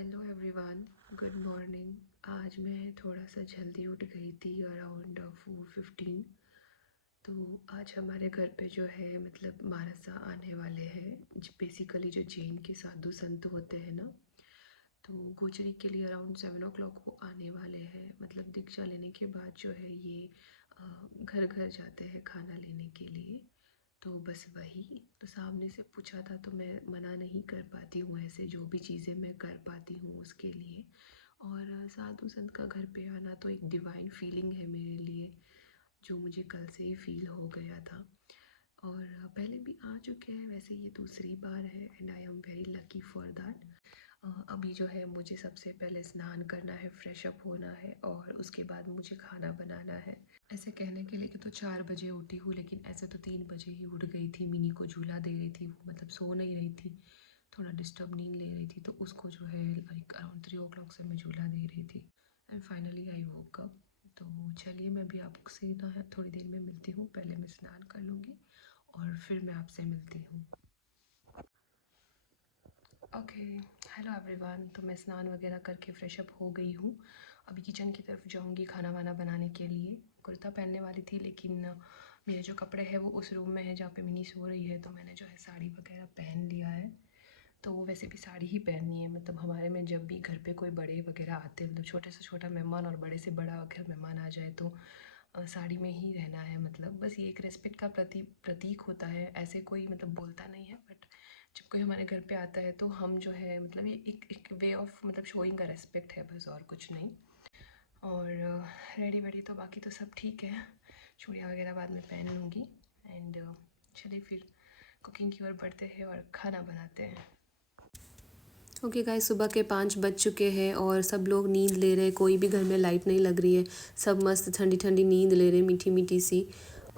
Hello everyone, good morning. आज मैं थोड़ा सा जल्दी उठ गई थी अराउंड 4:15। तो आज हमारे घर पे जो है मतलब मानसा आने वाले हैं। बेसिकली जो जैन के साधु संत होते हैं ना, तो गोचरी के लिए अराउंड 7 o'clock वो आने वाले हैं। मतलब दीक्षा लेने के बाद जो है ये घर घर जाते हैं खाना लेने के लिए। तो बस वही तो सामने से पूछा था तो मैं मना नहीं कर पाती हूँ, ऐसे जो भी चीज़ें मैं कर पाती हूँ उसके लिए। और साधु संत का घर पे आना तो एक डिवाइन फीलिंग है मेरे लिए, जो मुझे कल से ही फील हो गया था। और पहले भी आ चुके हैं, वैसे ये दूसरी बार है and I am very lucky for that. अभी जो है मुझे सबसे पहले स्नान करना है, फ्रेश अप होना है और उसके बाद मुझे खाना बनाना है। ऐसे कहने के लिए कि तो 4 बजे उठी हूँ, लेकिन ऐसे तो 3 बजे ही उठ गई थी। मिनी को झूला दे रही थी, वो मतलब सो नहीं रही थी, थोड़ा डिस्टर्ब नींद ले रही थी, तो उसको जो है लाइक अराउंड 3 o'clock से मैं झूला दे रही थी and finally I woke up. तो चलिए मैं भी आपसे ना थोड़ी देर में मिलती हूँ। पहले मैं स्नान कर लूँगी और फिर मैं आपसे मिलती हूँ। Okay, hello everyone. तो मैं स्नान वगैरह करके फ्रेश अप हो गई हूँ। अभी किचन की तरफ जाऊँगी खाना वाना बनाने के लिए। कुर्ता पहनने वाली थी, लेकिन मेरे जो कपड़े हैं वो उस रूम में है जहाँ पे मिनी सो रही है, तो मैंने जो है साड़ी वगैरह पहन लिया है। तो वैसे भी साड़ी ही पहननी है, मतलब हमारे में जब भी घर पे कोई बड़े वगैरह आते हैं, मतलब छोटे से छोटा मेहमान और बड़े से बड़ा अगर मेहमान आ जाए तो साड़ी में ही रहना है। मतलब बस ये एक रेस्पेक्ट का प्रतीक होता है। ऐसे कोई मतलब बोलता नहीं है, बट जब कोई हमारे घर पे आता है तो हम जो है मतलब ये एक वे ऑफ मतलब शोइंग का रेस्पेक्ट है, बस और कुछ नहीं। और रेडी वेडी तो बाकी तो सब ठीक है, चूड़ियाँ वगैरह बाद में पहन लूँगी। एंड चलिए फिर कुकिंग की ओर बढ़ते हैं और खाना बनाते हैं। ओके गाइस, सुबह के 5 बज चुके हैं और सब लोग नींद ले रहे हैं। कोई भी घर में लाइट नहीं लग रही है, सब मस्त ठंडी ठंडी नींद ले रहे हैं, मीठी मीठी सी।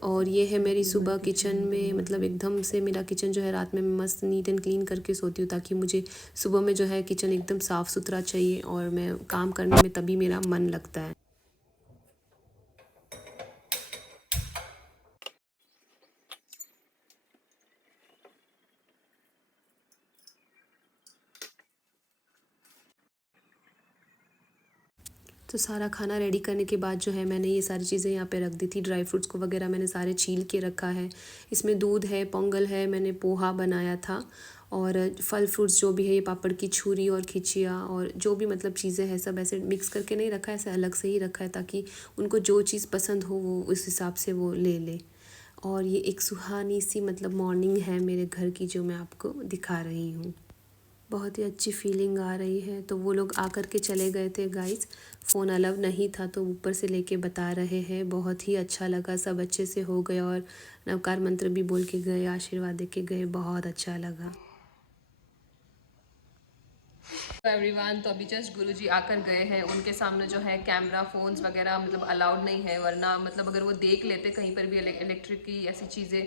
और ये है मेरी सुबह किचन में, मतलब एकदम से मेरा किचन जो है रात में मैं मस्त नीट एंड क्लीन करके सोती हूँ, ताकि मुझे सुबह में जो है किचन एकदम साफ़ सुथरा चाहिए और मैं काम करने में तभी मेरा मन लगता है। तो सारा खाना रेडी करने के बाद जो है मैंने ये सारी चीज़ें यहाँ पे रख दी थी। ड्राई फ्रूट्स को वगैरह मैंने सारे छील के रखा है। इसमें दूध है, पोंगल है, मैंने पोहा बनाया था। और फल फ्रूट्स जो भी है, ये पापड़ की छुरी और खिचिया और जो भी मतलब चीज़ें हैं सब ऐसे मिक्स करके नहीं रखा है, ऐसे अलग से ही रखा है, ताकि उनको जो चीज़ पसंद हो वो उस हिसाब से वो ले ले। और ये एक सुहानी सी मतलब मॉर्निंग है मेरे घर की, जो मैं आपको दिखा रही हूँ। बहुत ही अच्छी फीलिंग आ रही है। तो वो लोग आकर के चले गए थे गाइस, फ़ोन अलाउ नहीं था, तो ऊपर से लेके बता रहे हैं। बहुत ही अच्छा लगा, सब अच्छे से हो गया और नवकार मंत्र भी बोल के गए, आशीर्वाद दे के गए, बहुत अच्छा लगा। एवरीवन, तो अभी जस्ट गुरुजी आकर गए हैं। उनके सामने जो है कैमरा, फ़ोन्स वगैरह मतलब अलाउड नहीं है, वरना मतलब अगर वो देख लेते कहीं पर भी इलेक्ट्रिक की ऐसी चीज़ें,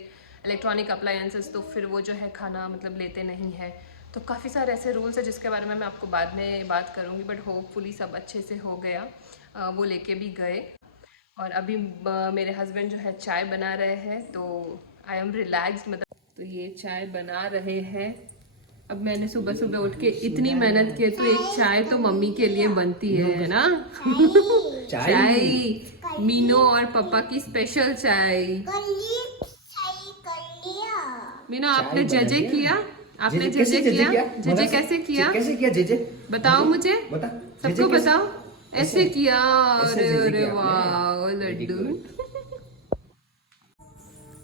इलेक्ट्रॉनिक अप्लायंसेस, तो फिर वो जो है खाना मतलब लेते नहीं है। तो काफ़ी सारे ऐसे रूल्स है जिसके बारे में मैं आपको बाद में बात करूँगी, बट होपफुली सब अच्छे से हो गया। वो लेके भी गए। और अभी मेरे हस्बैंड जो है चाय बना रहे हैं, तो आई एम रिलैक्स्ड। मतलब तो ये चाय बना रहे हैं। अब मैंने सुबह सुबह उठ के इतनी मेहनत की, तो एक चाय तो मम्मी के लिए बनती है ना। चाय मीनो और पापा की स्पेशल चाय। मीनो, आपने जजे किया? आपने जजे किया? जजे कैसे किया? कैसे किया जेजे? बताओ मुझे, बता सबको बताओ। ऐसे किया। ऐसे अरे जेजे अरे किया वाह आपने। वेरी लड्डू। गुड।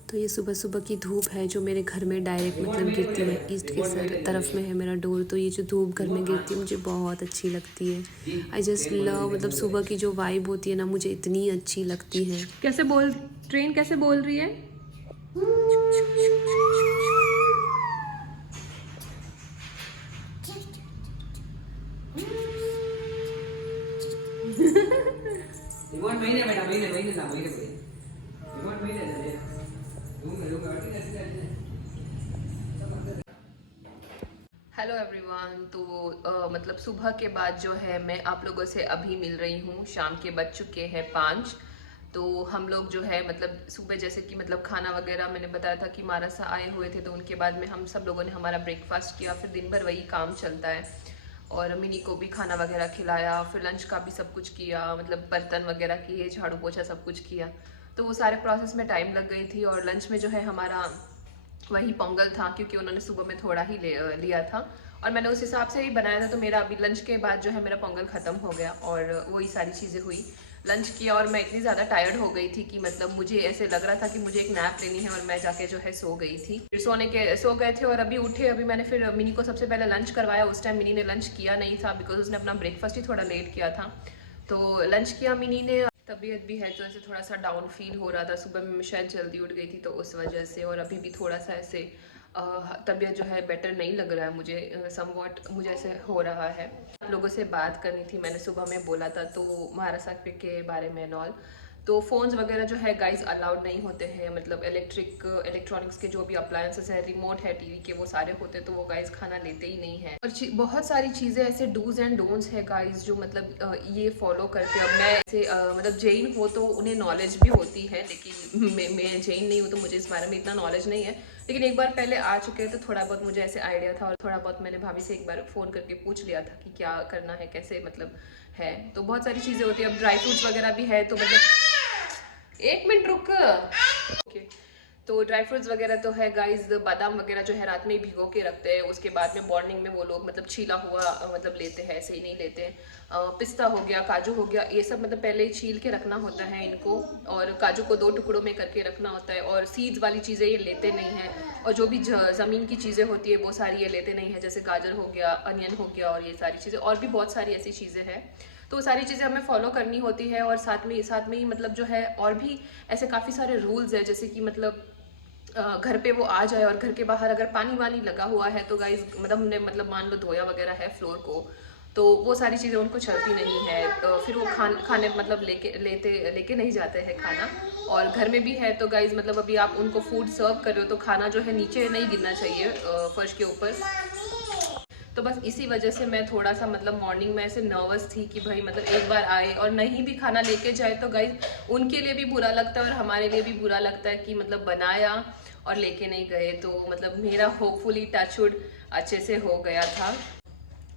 तो ये सुबह सुबह की धूप है जो मेरे घर में डायरेक्ट मतलब गिरती है। ईस्ट के तरफ में है मेरा डोर, तो ये जो धूप घर में गिरती है मुझे बहुत अच्छी लगती है। आई जस्ट लव, मतलब सुबह की जो वाइब होती है ना, मुझे इतनी अच्छी लगती है। कैसे बोल, ट्रेन कैसे बोल रही है? रिमोट महीने बेटा, महीने जा, महीने बोले रिमोट महीने दे दूंगा हेलो एवरीवन। तो मतलब सुबह के बाद जो है मैं आप लोगों से अभी मिल रही हूँ। शाम के बज चुके हैं 5। तो हम लोग जो है मतलब सुबह जैसे कि मतलब खाना वगैरह मैंने बताया था कि मानसा आए हुए थे, तो उनके बाद में हम सब लोगों ने हमारा ब्रेकफास्ट किया, फिर दिन भर वही काम चलता है। और मिनी को भी खाना वगैरह खिलाया, फिर लंच का भी सब कुछ किया, मतलब बर्तन वगैरह किए, झाड़ू पोछा सब कुछ किया। तो वो सारे प्रोसेस में टाइम लग गई थी। और लंच में जो है हमारा वही पोंगल था, क्योंकि उन्होंने सुबह में थोड़ा ही लिया था और मैंने उस हिसाब से ही बनाया था। तो मेरा अभी लंच के बाद जो है मेरा पोंगल ख़त्म हो गया और वही सारी चीज़ें हुई। लंच किया और मैं इतनी ज़्यादा टायर्ड हो गई थी कि मतलब मुझे ऐसे लग रहा था कि मुझे एक नैप लेनी है और मैं जाके जो है सो गई थी। फिर सो गए थे और अभी उठे। अभी मैंने फिर मिनी को सबसे पहले लंच करवाया। उस टाइम मिनी ने लंच किया नहीं था, बिकॉज उसने अपना ब्रेकफास्ट ही थोड़ा लेट किया था। तो लंच किया मिनी ने। तबीयत भी है तो ऐसे थोड़ा सा डाउन फील हो रहा था। सुबह में मैं शायद जल्दी उठ गई थी तो उस वजह से, और अभी भी थोड़ा सा ऐसे तबीयत जो है बेटर नहीं लग रहा है मुझे, समवॉट मुझे ऐसे हो रहा है। लोगों से बात करनी थी, मैंने सुबह में बोला था तो महाराष्ट्र के बारे में एंड ऑल। तो फ़ोन्स वगैरह जो है गाइस अलाउड नहीं होते हैं, मतलब इलेक्ट्रॉनिक्स के जो भी अप्लायंसेस है, रिमोट है टीवी के, वो सारे होते तो वो गाइस खाना लेते ही नहीं है। और बहुत सारी चीज़ें ऐसे डूज एंड डोंट्स है गाइस जो मतलब ये फॉलो करके, अब मैं ऐसे मतलब जैन हो तो उन्हें नॉलेज भी होती है, लेकिन मैं जैन नहीं हूँ तो मुझे इस बारे में इतना नॉलेज नहीं है। लेकिन एक बार पहले आ चुके हैं तो थोड़ा बहुत मुझे ऐसे आइडिया था और थोड़ा बहुत मैंने भाभी से एक बार फ़ोन करके पूछ लिया था कि क्या करना है, कैसे मतलब है। तो बहुत सारी चीज़ें होती है। अब ड्राई फ्रूट्स वगैरह भी है तो मतलब एक मिनट रुक। ओके, तो ड्राई फ्रूट्स वगैरह तो है गाइस। बादाम वगैरह जो है रात में ही भिगो के रखते हैं, उसके बाद में मॉर्निंग में वो लोग मतलब छीला हुआ मतलब लेते हैं, ऐसे ही नहीं लेते हैं। पिस्ता हो गया, काजू हो गया, ये सब मतलब पहले ही छील के रखना होता है इनको, और काजू को 2 टुकड़ों में करके रखना होता है। और सीड्स वाली चीज़ें ये लेते नहीं हैं, और जो भी ज़मीन की चीज़ें होती है वो सारी ये लेते नहीं है, जैसे गाजर हो गया, अनियन हो गया, और ये सारी चीज़ें और भी बहुत सारी ऐसी चीज़ें हैं। तो सारी चीज़ें हमें फॉलो करनी होती है। और साथ में ही मतलब जो है और भी ऐसे काफ़ी सारे रूल्स है, जैसे कि मतलब घर पे वो आ जाए और घर के बाहर अगर पानी वानी लगा हुआ है तो गाइज मतलब हमने मतलब मान लो धोया वगैरह है फ्लोर को, तो वो सारी चीज़ें उनको चलती नहीं है। तो फिर वो खाने मतलब लेके नहीं जाते हैं खाना। और घर में भी है तो गाइज मतलब अभी आप उनको फूड सर्व कर रहे हो तो खाना जो है नीचे नहीं गिरना चाहिए फर्श के ऊपर। तो बस इसी वजह से मैं थोड़ा सा मतलब मॉर्निंग में ऐसे नर्वस थी कि भाई मतलब एक बार आए और नहीं भी खाना लेके जाए तो गाइज उनके लिए भी बुरा लगता है और हमारे लिए भी बुरा लगता है कि मतलब बनाया और लेके नहीं गए। तो मतलब मेरा होपफुली टचवुड अच्छे से हो गया था,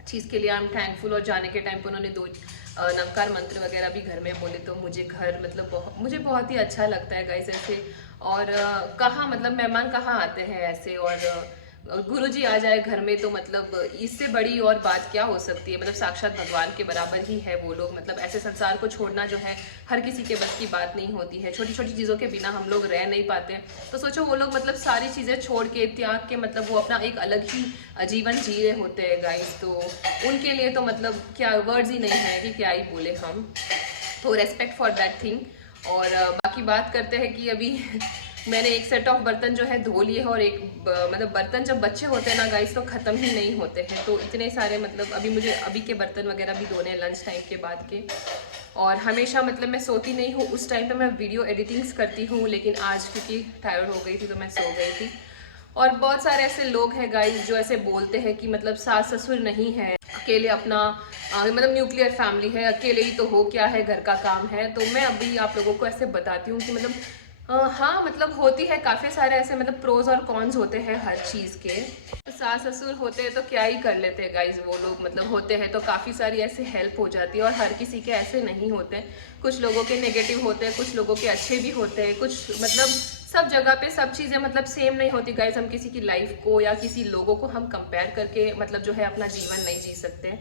चीज़ के लिए आई एम थैंकफुल। और जाने के टाइम पे उन्होंने 2 नमकार मंत्र वगैरह भी घर में बोले, तो मुझे घर मतलब मुझे बहुत ही अच्छा लगता है गाइस ऐसे। और कहाँ मतलब मेहमान कहाँ आते हैं ऐसे, और गुरुजी आ जाए घर में तो मतलब इससे बड़ी और बात क्या हो सकती है। मतलब साक्षात भगवान के बराबर ही है वो लोग। मतलब ऐसे संसार को छोड़ना जो है हर किसी के बस की बात नहीं होती है, छोटी छोटी चीज़ों के बिना हम लोग रह नहीं पाते। तो सोचो वो लोग मतलब सारी चीज़ें छोड़ के त्याग के मतलब वो अपना एक अलग ही जीवन जी रहे होते हैं गाइस। तो उनके लिए तो मतलब क्या वर्ड्स ही नहीं है कि क्या ही बोले हम। तो रेस्पेक्ट फॉर दैट थिंग। और बाकी बात करते हैं कि अभी मैंने एक सेट ऑफ बर्तन जो है धो लिए हैं, और एक मतलब बर्तन जब बच्चे होते हैं ना गाइस तो ख़त्म ही नहीं होते हैं। तो इतने सारे मतलब अभी मुझे अभी के बर्तन वगैरह भी धोने हैं लंच टाइम के बाद के। और हमेशा मतलब मैं सोती नहीं हूँ उस टाइम पे, मैं वीडियो एडिटिंग्स करती हूँ, लेकिन आज क्योंकि टायर्ड हो गई थी तो मैं सो गई थी। और बहुत सारे ऐसे लोग हैं गाइस जो ऐसे बोलते हैं कि मतलब सास ससुर नहीं है, अकेले अपना मतलब न्यूक्लियर फैमिली है, अकेले ही तो हो क्या है, घर का काम है। तो मैं अभी आप लोगों को ऐसे बताती हूँ कि मतलब हाँ मतलब होती है काफ़ी सारे ऐसे मतलब प्रोज और कॉन्स होते हैं हर चीज़ के। सास ससुर होते हैं तो क्या ही कर लेते हैं गाइज वो लोग, मतलब होते हैं तो काफ़ी सारी ऐसे हेल्प हो जाती है। और हर किसी के ऐसे नहीं होते, कुछ लोगों के नेगेटिव होते हैं, कुछ लोगों के अच्छे भी होते हैं, कुछ मतलब सब जगह पे सब चीज़ें मतलब सेम नहीं होती गाइज। हम किसी की लाइफ को या किसी लोगों को हम कंपेयर करके मतलब जो है अपना जीवन नहीं जी सकते।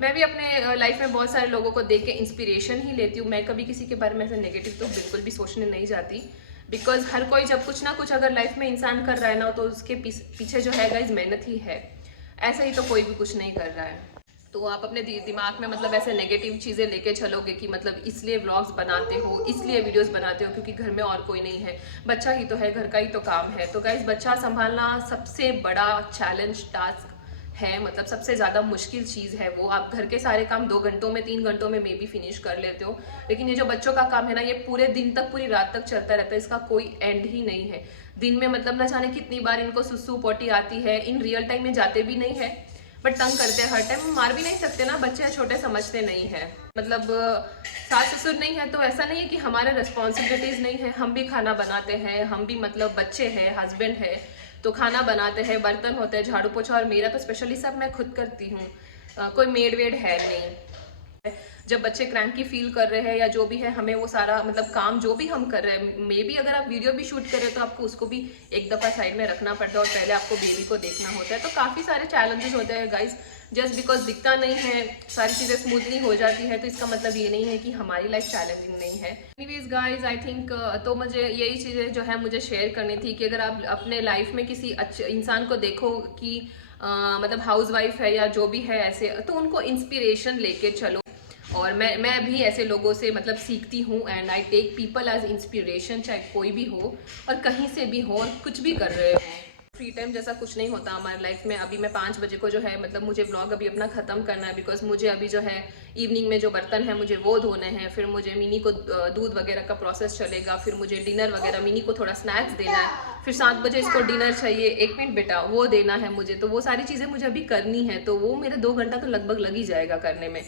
मैं भी अपने लाइफ में बहुत सारे लोगों को देख के इंस्पिरेशन ही लेती हूँ। मैं कभी किसी के बारे में ऐसे नेगेटिव तो बिल्कुल भी सोचने नहीं जाती, बिकॉज हर कोई जब कुछ ना कुछ अगर लाइफ में इंसान कर रहा है ना तो उसके पीछे जो है गाइज मेहनत ही है। ऐसे ही तो कोई भी कुछ नहीं कर रहा है। तो आप अपने दिमाग में मतलब ऐसे नेगेटिव चीज़ें लेके चलोगे कि मतलब इसलिए व्लॉग्स बनाते हो, इसलिए वीडियोस बनाते हो क्योंकि घर में और कोई नहीं है, बच्चा ही तो है, घर का ही तो काम है। तो गाइज बच्चा संभालना सबसे बड़ा चैलेंज टास्क है, मतलब सबसे ज़्यादा मुश्किल चीज़ है वो। आप घर के सारे काम 2 घंटों में 3 घंटों में मे बी फिनिश कर लेते हो, लेकिन ये जो बच्चों का काम है ना ये पूरे दिन तक पूरी रात तक चलता रहता है, इसका कोई एंड ही नहीं है। दिन में मतलब न जाने कितनी बार इनको सुसु पोटी आती है, इन रियल टाइम में जाते भी नहीं है बट तंग करते हैं हर टाइम। मार भी नहीं सकते ना, बच्चे छोटे समझते नहीं है। मतलब सास ससुर नहीं है तो ऐसा नहीं है कि हमारे रिस्पॉन्सिबिलिटीज नहीं है, हम भी खाना बनाते हैं, हम भी मतलब बच्चे हैं, हस्बैंड है तो खाना बनाते हैं, बर्तन होते हैं, झाड़ू पोछा, और मेरा तो स्पेशली सब मैं खुद करती हूँ। कोई मेड वेड है नहीं। जब बच्चे क्रैंकी फील कर रहे हैं या जो भी है, हमें वो सारा मतलब काम जो भी हम कर रहे हैं, मे बी अगर आप वीडियो भी शूट कर रहे हो तो आपको उसको भी एक दफ़ा साइड में रखना पड़ता है और पहले आपको बेबी को देखना होता है। तो काफ़ी सारे चैलेंजेस होते हैं गाइस। जस्ट बिकॉज दिखता नहीं है, सारी चीज़ें स्मूथली हो जाती है, तो इसका मतलब ये नहीं है कि हमारी लाइफ चैलेंजिंग नहीं है। एनीवेज गाइज, आई थिंक तो मुझे यही चीज़ें जो है मुझे शेयर करनी थी कि अगर आप अपने लाइफ में किसी अच्छे इंसान को देखो कि मतलब हाउस वाइफ है या जो भी है ऐसे, तो उनको इंस्पिरेशन लेके चलो। और मैं भी ऐसे लोगों से मतलब सीखती हूँ, and I take people as inspiration, चाहे कोई भी हो और कहीं से भी हो और कुछ भी कर रहे हो। फ्री टाइम जैसा कुछ नहीं होता हमारी लाइफ में। अभी मैं 5 बजे को जो है मतलब मुझे व्लॉग अभी अपना ख़त्म करना है, बिकॉज मुझे अभी जो है इवनिंग में जो बर्तन है मुझे वो धोने हैं, फिर मुझे मिनी को दूध वगैरह का प्रोसेस चलेगा, फिर मुझे डिनर वगैरह, मिनी को थोड़ा स्नैक्स देना है, फिर 7 बजे इसको डिनर चाहिए, 1 मिनट बेटा, वो देना है मुझे। तो वो सारी चीज़ें मुझे अभी करनी है, तो वो मेरे 2 घंटा तो लगभग लग ही जाएगा करने में।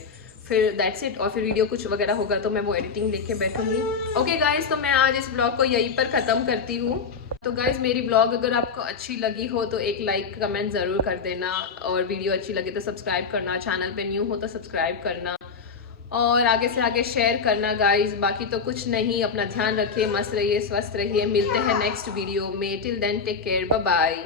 फिर दैट्स इट। और फिर वीडियो कुछ वगैरह होगा तो मैं वो एडिटिंग लेके बैठूंगी। ओके गाइज, तो मैं आज इस ब्लॉग को यहीं पर ख़त्म करती हूँ। तो गाइज, मेरी ब्लॉग अगर आपको अच्छी लगी हो तो एक लाइक कमेंट ज़रूर कर देना, और वीडियो अच्छी लगे तो सब्सक्राइब करना, चैनल पे न्यू हो तो सब्सक्राइब करना, और आगे से आगे शेयर करना गाइज। बाकी तो कुछ नहीं, अपना ध्यान रखिए, मस्त रहिए, स्वस्थ रहिए। मिलते हैं नेक्स्ट वीडियो में। Till then take care, bye bye.